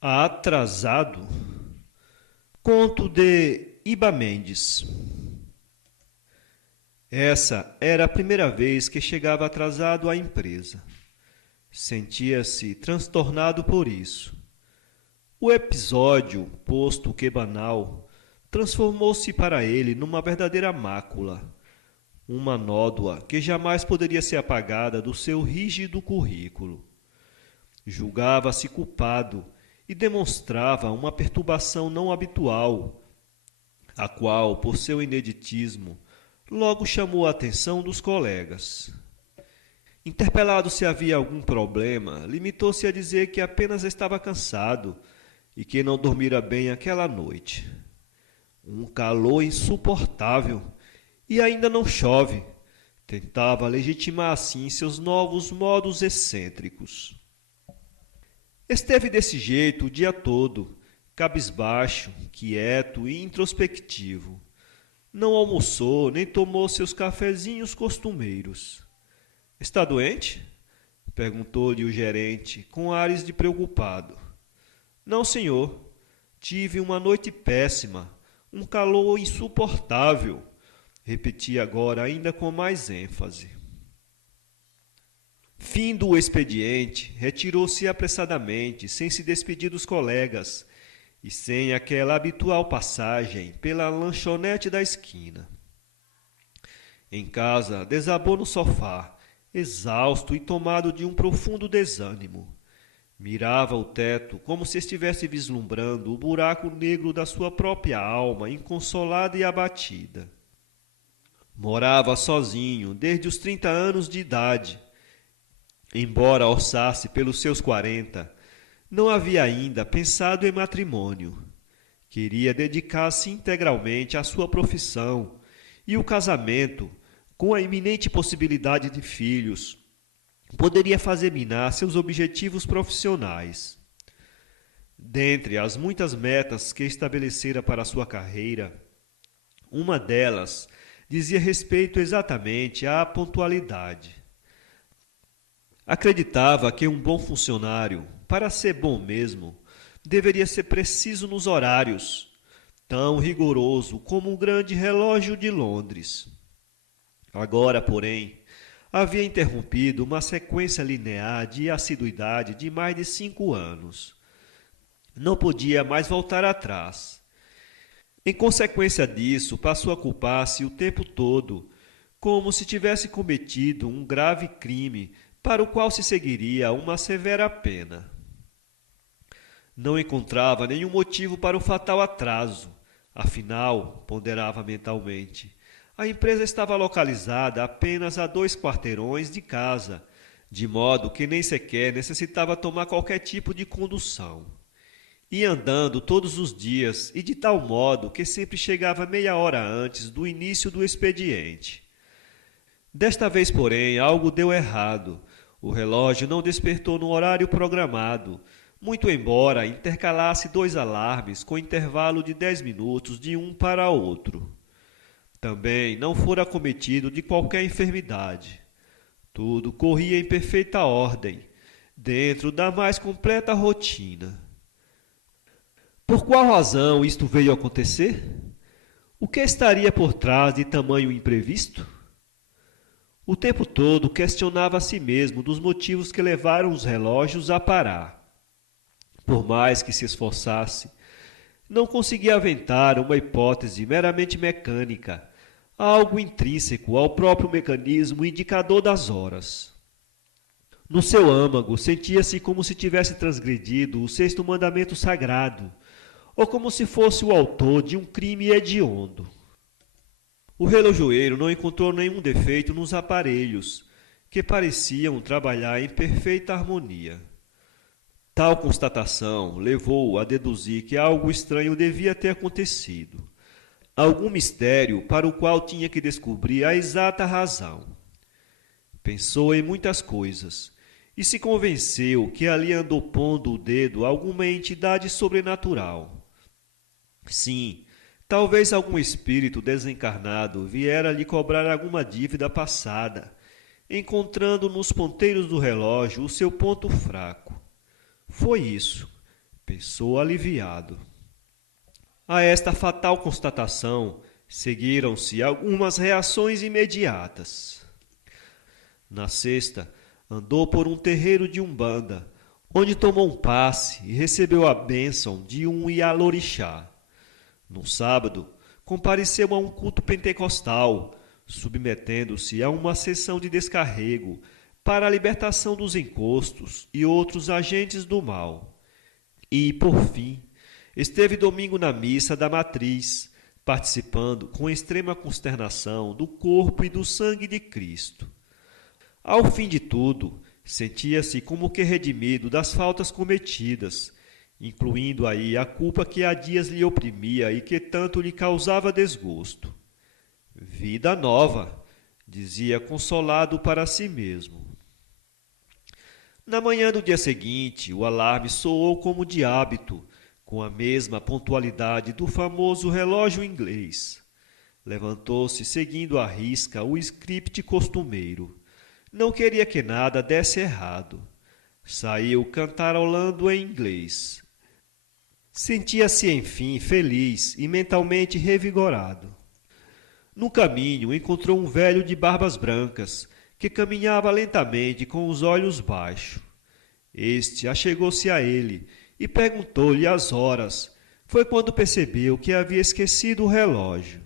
Atrasado? Conto de Iba Mendes. Essa era a primeira vez que chegava atrasado à empresa. Sentia-se transtornado por isso. O episódio, posto que banal, transformou-se para ele numa verdadeira mácula, uma nódoa que jamais poderia ser apagada do seu rígido currículo. Julgava-se culpado e demonstrava uma perturbação não habitual, a qual, por seu ineditismo, logo chamou a atenção dos colegas. Interpelado se havia algum problema, limitou-se a dizer que apenas estava cansado e que não dormira bem aquela noite. Um calor insuportável e ainda não chove. Tentava legitimar assim seus novos modos excêntricos. Esteve desse jeito o dia todo, cabisbaixo, quieto e introspectivo. Não almoçou nem tomou seus cafezinhos costumeiros. Está doente? Perguntou-lhe o gerente, com ares de preocupado. Não, senhor. Tive uma noite péssima, um calor insuportável, repetia agora ainda com mais ênfase. Fim do expediente, retirou-se apressadamente, sem se despedir dos colegas e sem aquela habitual passagem pela lanchonete da esquina. Em casa, desabou no sofá, exausto e tomado de um profundo desânimo. Mirava o teto como se estivesse vislumbrando o buraco negro da sua própria alma, inconsolada e abatida. Morava sozinho desde os 30 anos de idade. Embora orçasse pelos seus 40, não havia ainda pensado em matrimônio. Queria dedicar-se integralmente à sua profissão e o casamento, com a iminente possibilidade de filhos, poderia fazer minar seus objetivos profissionais. Dentre as muitas metas que estabelecera para sua carreira, uma delas dizia respeito exatamente à pontualidade. Acreditava que um bom funcionário, para ser bom mesmo, deveria ser preciso nos horários, tão rigoroso como um grande relógio de Londres. Agora, porém, havia interrompido uma sequência linear de assiduidade de mais de 5 anos. Não podia mais voltar atrás. Em consequência disso, passou a culpar-se o tempo todo, como se tivesse cometido um grave crime para o qual se seguiria uma severa pena. Não encontrava nenhum motivo para o fatal atraso. Afinal, ponderava mentalmente, a empresa estava localizada apenas a 2 quarteirões de casa, de modo que nem sequer necessitava tomar qualquer tipo de condução. Ia andando todos os dias e de tal modo que sempre chegava meia hora antes do início do expediente. Desta vez, porém, algo deu errado. O relógio não despertou no horário programado, muito embora intercalasse 2 alarmes com intervalo de 10 minutos de um para outro. Também não fora acometido de qualquer enfermidade. Tudo corria em perfeita ordem, dentro da mais completa rotina. Por qual razão isto veio a acontecer? O que estaria por trás de tamanho imprevisto? O tempo todo questionava a si mesmo dos motivos que levaram os relógios a parar. Por mais que se esforçasse, não conseguia aventar uma hipótese meramente mecânica, algo intrínseco ao próprio mecanismo indicador das horas. No seu âmago sentia-se como se tivesse transgredido o 6º mandamento sagrado, ou como se fosse o autor de um crime hediondo. O relojoeiro não encontrou nenhum defeito nos aparelhos, que pareciam trabalhar em perfeita harmonia. Tal constatação levou-o a deduzir que algo estranho devia ter acontecido, algum mistério para o qual tinha que descobrir a exata razão. Pensou em muitas coisas e se convenceu que ali andou pondo o dedo alguma entidade sobrenatural. Sim, talvez algum espírito desencarnado viera lhe cobrar alguma dívida passada, encontrando nos ponteiros do relógio o seu ponto fraco. Foi isso. pensou aliviado. A esta fatal constatação seguiram-se algumas reações imediatas. Na sexta, andou por um terreiro de Umbanda, onde tomou um passe e recebeu a bênção de um Ialorixá. No sábado, compareceu a um culto pentecostal, submetendo-se a uma sessão de descarrego para a libertação dos encostos e outros agentes do mal. E, por fim, esteve domingo na missa da matriz, participando com extrema consternação do corpo e do sangue de Cristo. Ao fim de tudo, sentia-se como que redimido das faltas cometidas, incluindo aí a culpa que há dias lhe oprimia e que tanto lhe causava desgosto. Vida nova, dizia consolado para si mesmo. Na manhã do dia seguinte, o alarme soou como de hábito, com a mesma pontualidade do famoso relógio inglês. Levantou-se seguindo à risca o script costumeiro. Não queria que nada desse errado. Saiu cantarolando em inglês. Sentia-se, enfim, feliz e mentalmente revigorado. No caminho encontrou um velho de barbas brancas, que caminhava lentamente com os olhos baixos. Este achegou-se a ele e perguntou-lhe as horas. Foi quando percebeu que havia esquecido o relógio.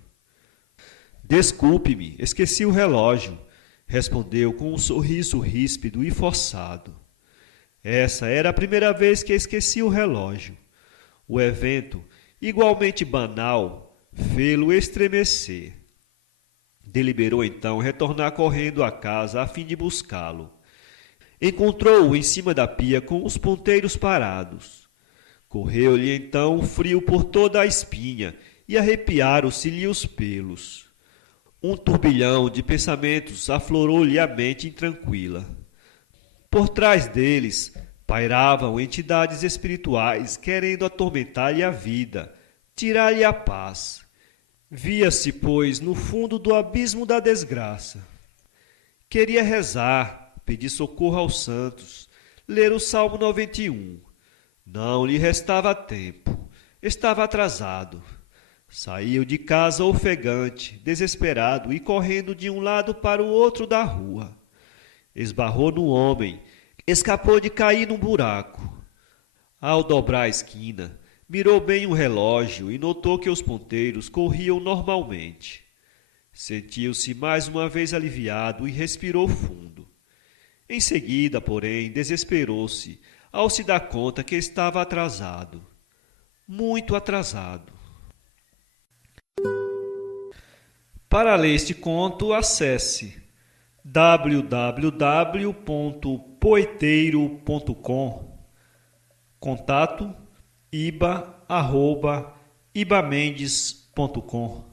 Desculpe-me, esqueci o relógio, respondeu com um sorriso ríspido e forçado. Essa era a primeira vez que esquecia o relógio. O evento, igualmente banal, fê-lo estremecer. Deliberou então retornar correndo à casa a fim de buscá-lo. Encontrou-o em cima da pia com os ponteiros parados. Correu-lhe então o frio por toda a espinha e arrepiaram-se-lhe os pelos. Um turbilhão de pensamentos aflorou-lhe a mente intranquila. Por trás deles pairavam entidades espirituais querendo atormentar-lhe a vida, tirar-lhe a paz. Via-se, pois, no fundo do abismo da desgraça. Queria rezar, pedir socorro aos santos, ler o Salmo 91. Não lhe restava tempo. Estava atrasado. Saiu de casa ofegante, desesperado e correndo de um lado para o outro da rua. Esbarrou no homem, escapou de cair num buraco. Ao dobrar a esquina, mirou bem o relógio e notou que os ponteiros corriam normalmente. Sentiu-se mais uma vez aliviado e respirou fundo. Em seguida, porém, desesperou-se ao se dar conta que estava atrasado. Muito atrasado. Para ler este conto, acesse www.poeteiro.com. Contato iba@ibamendes.com.